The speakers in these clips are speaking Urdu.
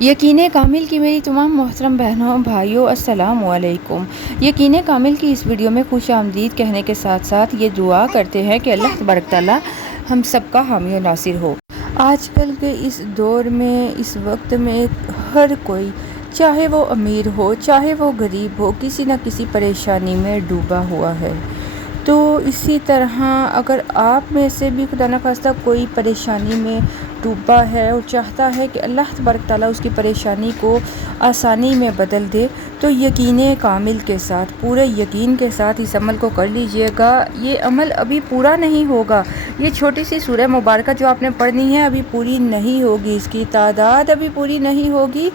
یقین کامل کی میری تمام محترم بہنوں بھائیوں السلام علیکم۔ یقین کامل کی اس ویڈیو میں خوش آمدید کہنے کے ساتھ ساتھ یہ دعا کرتے ہیں کہ اللہ تبارک تعالیٰ ہم سب کا حامی و ناصر ہو۔ آج کل کے اس دور میں، اس وقت میں ہر کوئی، چاہے وہ امیر ہو چاہے وہ غریب ہو، کسی نہ کسی پریشانی میں ڈوبا ہوا ہے۔ تو اسی طرح اگر آپ میں سے بھی خدا نخواستہ کوئی پریشانی میں ڈوبا ہے اور چاہتا ہے کہ اللہ تبارک تعالیٰ اس کی پریشانی کو آسانی میں بدل دے، تو یقین کامل کے ساتھ، پورے یقین کے ساتھ اس عمل کو کر لیجئے گا۔ یہ عمل ابھی پورا نہیں ہوگا، یہ چھوٹی سی سورہ مبارکہ جو آپ نے پڑھنی ہے ابھی پوری نہیں ہوگی، اس کی تعداد ابھی پوری نہیں ہوگی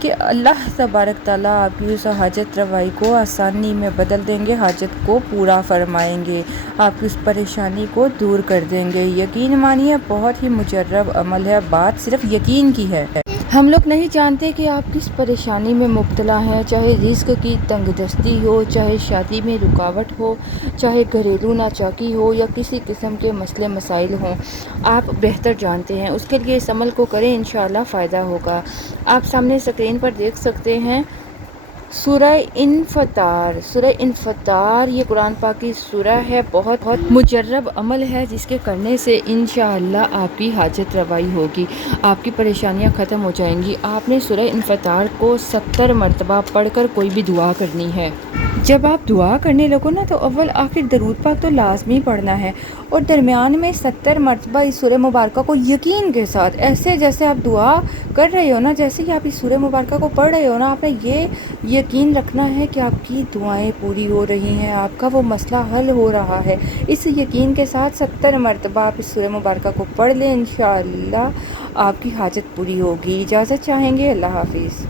کہ اللہ تبارک تعالیٰ آپ کی اس حاجت روائی کو آسانی میں بدل دیں گے، حاجت کو پورا فرمائیں گے، آپ کی اس پریشانی کو دور کر دیں گے۔ یقین مانیے بہت ہی مجرب عمل ہے، بات صرف یقین کی ہے۔ ہم لوگ نہیں جانتے کہ آپ کس پریشانی میں مبتلا ہیں، چاہے رزق کی تنگ دستی ہو، چاہے شادی میں رکاوٹ ہو، چاہے گھریلو ناچاکی ہو یا کسی قسم کے مسئلے مسائل ہوں، آپ بہتر جانتے ہیں۔ اس کے لیے اس عمل کو کریں، انشاءاللہ فائدہ ہوگا۔ آپ سامنے اسکرین پر دیکھ سکتے ہیں سورہ انفطار۔ سورہ انفطار یہ قرآن پاک کی سورہ ہے، بہت مجرب عمل ہے جس کے کرنے سے انشاءاللہ آپ کی حاجت روائی ہوگی، آپ کی پریشانیاں ختم ہو جائیں گی۔ آپ نے سورہ انفطار کو 70 مرتبہ پڑھ کر کوئی بھی دعا کرنی ہے۔ جب آپ دعا کرنے لگو نا تو اول آخر درود پاک تو لازمی پڑھنا ہے، اور درمیان میں 70 مرتبہ اس سورہ مبارکہ کو یقین کے ساتھ، ایسے جیسے آپ دعا کر رہے ہو نا، جیسے کہ آپ اس سورہ مبارکہ کو پڑھ رہے ہو نا، آپ نے یہ یقین رکھنا ہے کہ آپ کی دعائیں پوری ہو رہی ہیں، آپ کا وہ مسئلہ حل ہو رہا ہے۔ اس یقین کے ساتھ 70 مرتبہ آپ اس سورہ مبارکہ کو پڑھ لیں، انشاءاللہ آپ کی حاجت پوری ہوگی۔ اجازت چاہیں گے، اللہ حافظ۔